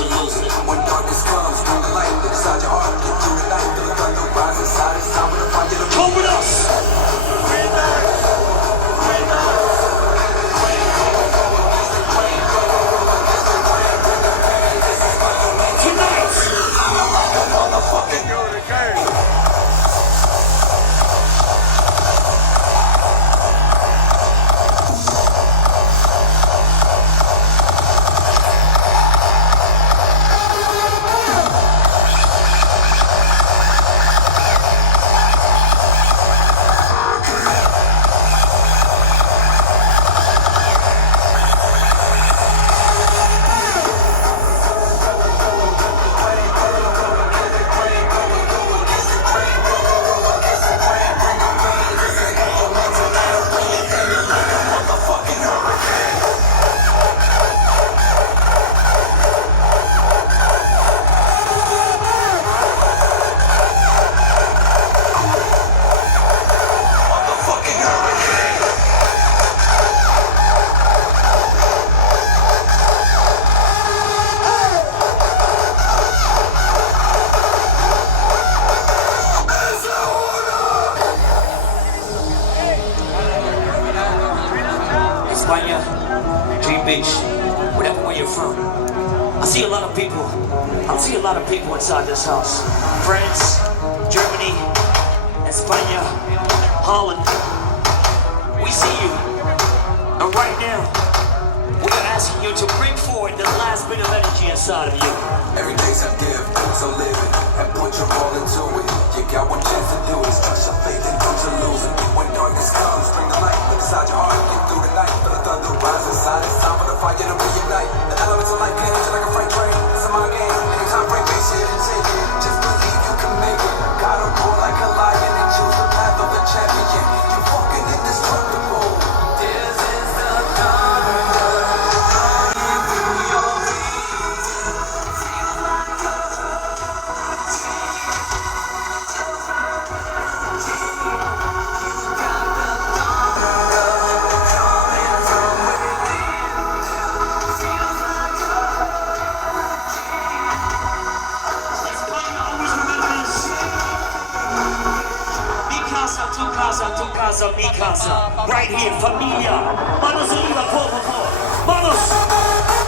to lose it. When darkness comes, bring the light inside your heart. Get through the night, feel the thunder rise inside. It's time for the fire to come with us. España, Dream Beach, whatever where you're from. I see a lot of people inside this house. France, Germany, España, Holland. We see you. And right now, we are asking you to bring forward the last bit of energy inside of you. Every day's a gift, so live it and put your all into it. You got one chance to do it, trust your faith and don't you lose it. When darkness comes, bring the light inside your heart. Get through the night, feel the thunder rise inside. It's time for the fire to reunite. The elements of life can hit you like a freight train. It's a mind game, anytime break base it and take it. Just believe you can make it. Gotta roar like a lion and choose the path of a champion. You're fucking indestructible. This is the thunder. Tu casa, mi casa, right here, familia. Manos arriba, por favor. Manos.